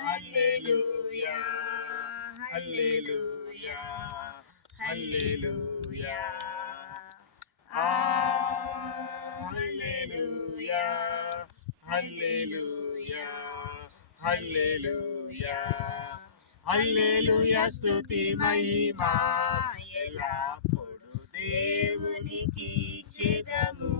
హల్లెలూయా హల్లెలూయా హల్లెలూయా హల్లెలూయా హల్లెలూయా హల్లెలూయా హల్లెలూయా స్తుతి మహిమా ఎల్లప్పుడు దేవునికి చెదము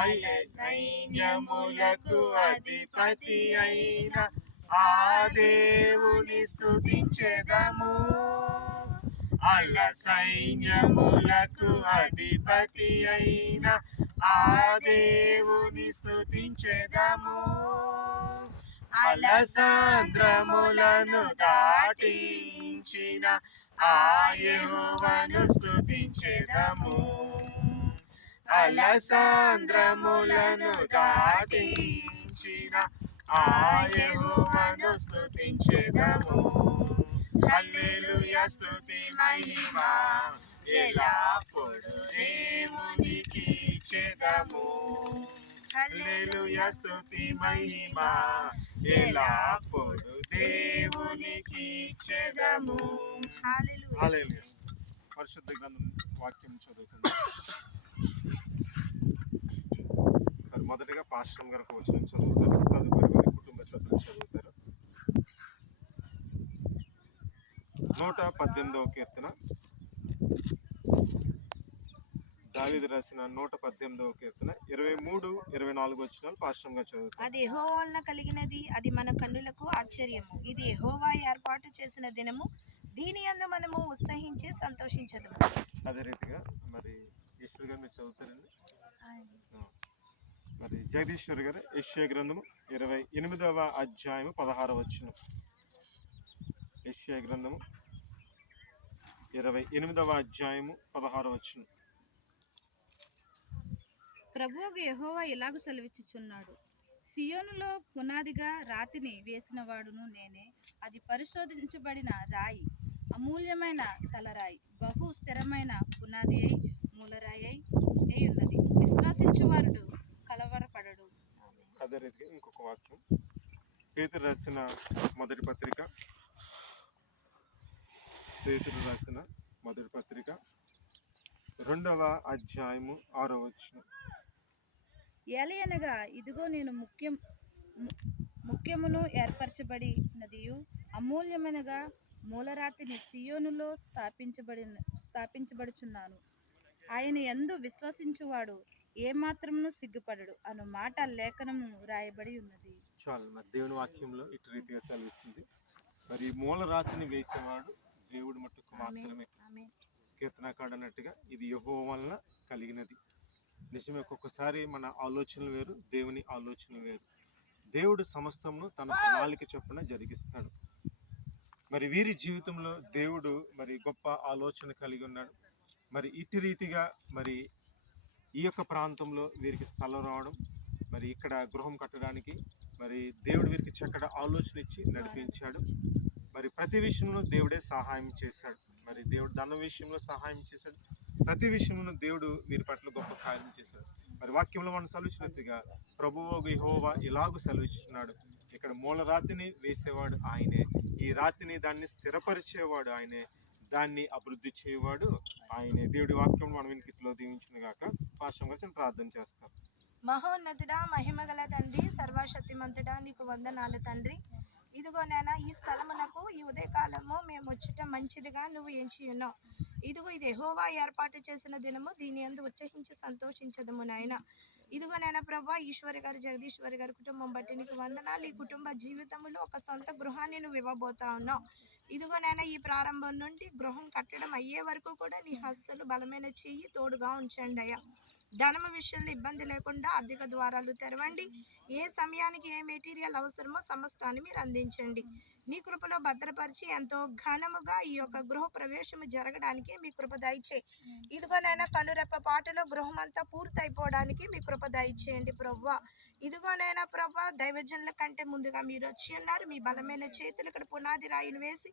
అల్ల సైన్యములకు అధిపతి అయిన ఆ దేవుని స్థుతించెదము అల సైన్యములకు అధిపతి అయిన ఆ దేవుని స్తుతించెదము. అలసాంద్రములను దాటించిన ఆ యెహోవాను స్తుతించెదము. అలసాంద్రములను దాటించిన ఆ యెహోవాను స్తుతించెదము. హల్లెలూయా స్తుతి మహిమ. పొడు దేవునికి చెదము హల్లెలూయా స్తుతి మహిమ. పొడు దేవునికి చెదము హల్లెలూయా. పరిశుద్ధ గ్రంథం వాక్యం చదువుకుందాం మరి మొదటిగా పాశ్రం గారికి వచ్చిన చదువుతారు తదుపరి వారి కుటుంబ సభ్యులు చదువుతారు. నూట పద్దెనిమిదవ కీర్తన. దావీదు రాసిన నూట పద్దెనిమిదవ కీర్తన. ఇరవై మూడు ఇరవై నాలుగు వచ్చిన పాశ్రంగా చదువుతారు. అది యెహోవా వలన కలిగినది అది మన కన్నులకు ఆశ్చర్యము. ఇది యెహోవా ఏర్పాటు చేసిన దినము. దీని యందు మనము ఉత్సహించి సంతోషించదు అదే రీతిగా మరి ఈశ్వర్ గారు మీరు చదువుతారండి. మరి జగదీశ్వర్ గారు యశ్య గ్రంథము ఇరవై ఎనిమిదవ అధ్యాయము పదహార వచ్చిన యశ్య గ్రంథము ఇరవై ఎనిమిదవ అధ్యాయము పదహార వచ్చిన ప్రభు యహోవా ఇలాగ సెలవిచ్చుచున్నాడు. సియోనులో పునాదిగా రాతిని వేసిన వాడును నేనే. అది పరిశోధించబడిన రాయి అమూల్యమైన తలరాయి బహు స్థిరమైన పునాది అయి మూలరాయి అయి ఉన్నది. విశ్వసించువారుడు కలవరపడడు అదే రీతిగా ఇంకొక వాక్యం పేతురు రాసిన మొదటి పత్రిక. పేతురు రాసిన మొదటి పత్రిక. రెండవ అధ్యాయము ఆరో వచ్చిన ఎలయనగా ఇదిగో నేను ముఖ్యం ము- ముఖ్యమును ఏర్పరచబడి నదియు అమూల్యమైనగా మూలరాతిని సియోనులో స్థాపించబడిన స్థాపించబడుచున్నాను. ఆయన ఎందు విశ్వసించువాడు. ఏమాత్రమును సిగ్గుపడడు. అను మాట లేఖనము రాయబడి ఉన్నది. చాలు మరి దేవుని వాక్యంలో ఇటు రీతిగా సెలవిస్తుంది. మరి మూల రాతిని వేసేవాడు దేవుడు మట్టుకు మాత్రమే. కీర్తనకాడు అన్నట్టుగా ఇది యహో వలన కలిగినది. నిజమే ఒక్కొక్కసారి మన ఆలోచనలు వేరు దేవుని ఆలోచనలు వేరు. దేవుడు సమస్తమును తన ప్రణాళిక చొప్పున జరిగిస్తాడు. మరి వీరి జీవితంలో దేవుడు మరి గొప్ప ఆలోచన కలిగి ఉన్నాడు. మరి ఇటు రీతిగా మరి ఈ యొక్క ప్రాంతంలో వీరికి స్థలం రావడం మరి ఇక్కడ గృహం కట్టడానికి మరి దేవుడు వీరికి చక్కటి ఆలోచన ఇచ్చి నడిపించాడు. మరి ప్రతి విషయంలో దేవుడే సహాయం చేశాడు. మరి దేవుడు ధన విషయంలో సహాయం చేశాడు. ప్రతి విషయంలో దేవుడు వీరి పట్ల గొప్ప కార్యం చేశాడు. మరి వాక్యంలో మనం సెలవుచ్చినట్టుగా ప్రభువు యెహోవా ఇలాగూ సెలవిస్తున్నాడు ఇక్కడ మూల రాతిని వేసేవాడు ఆయనే. ఈ రాతిని దాన్ని స్థిరపరిచేవాడు ఆయనే. దాన్ని అభివృద్ధి చేయవాడు. ఆయనే దేవుడి వాక్యం మనం ఇంకిట్లో దీవించిన గాక. పాశం కోసం ప్రార్థన చేస్తాం మహోన్నతుడా మహిమగల తండ్రి సర్వశక్తిమంతుడా నీకు వందనాలు తండ్రి. ఇదిగో నాయన ఈ స్థలమునకు ఈ ఉదయకాలము మేము వచ్చటం మంచిదిగా నువ్వు ఎంచి ఉన్నావు. ఇదిగో ఇది ఎహోవా ఏర్పాటు చేసిన దినము. దీని అందు ఉత్సహించి సంతోషించదము నాయన. ఇదిగో నాయన ప్రభా ఈశ్వరి గారు జగదీశ్వరి గారి కుటుంబం బట్టి నీకు వందనాలు. ఈ కుటుంబ జీవితంలో ఒక సొంత గృహాన్ని నువ్వు ఇవ్వబోతా ఉన్నావు. ఇదిగోనైనా ఈ ప్రారంభం నుండి గృహం కట్టడం అయ్యే వరకు కూడా నీ హస్తులు బలమైన చెయ్యి తోడుగా ఉంచండి అయ్యా. ధనము విషయంలో ఇబ్బంది లేకుండా ఆర్థిక ద్వారాలు తెరవండి. ఏ సమయానికి ఏ మెటీరియల్ అవసరమో సమస్తాన్ని మీరు అందించండి. నీ కృపలో భద్రపరిచి ఎంతో ఘనముగా ఈ యొక్క గృహ ప్రవేశము జరగడానికి మీ కృప దయచే. ఇదిగోనైనా కనురెప్ప పాటలో గృహం అంతా పూర్తయిపోవడానికి మీ కృప దయచేయండి ప్రవ్వా ఇదిగోనైనా ప్రభా దైవజనుల కంటే ముందుగా మీరు వచ్చి ఉన్నారు. మీ బలమైన చేతులు ఇక్కడ పునాది రాయిని వేసి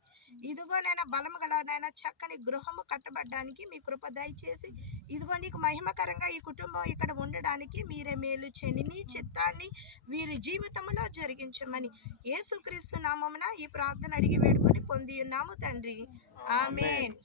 ఇదిగోనైనా బలము గలనైనా చక్కని గృహము కట్టబడ్డానికి మీ కృప దయచేసి ఇదిగో నీకు మహిమకరంగా ఈ కుటుంబం ఇక్కడ ఉండడానికి మీరే మేలు చేయండి. నీ చిత్తాన్ని వీరి జీవితంలో జరిగించమని యేసుక్రీస్తు నామమున ఈ ప్రార్థన అడిగి వేడుకొని పొంది ఉన్నాము తండ్రి. ఆమెన్.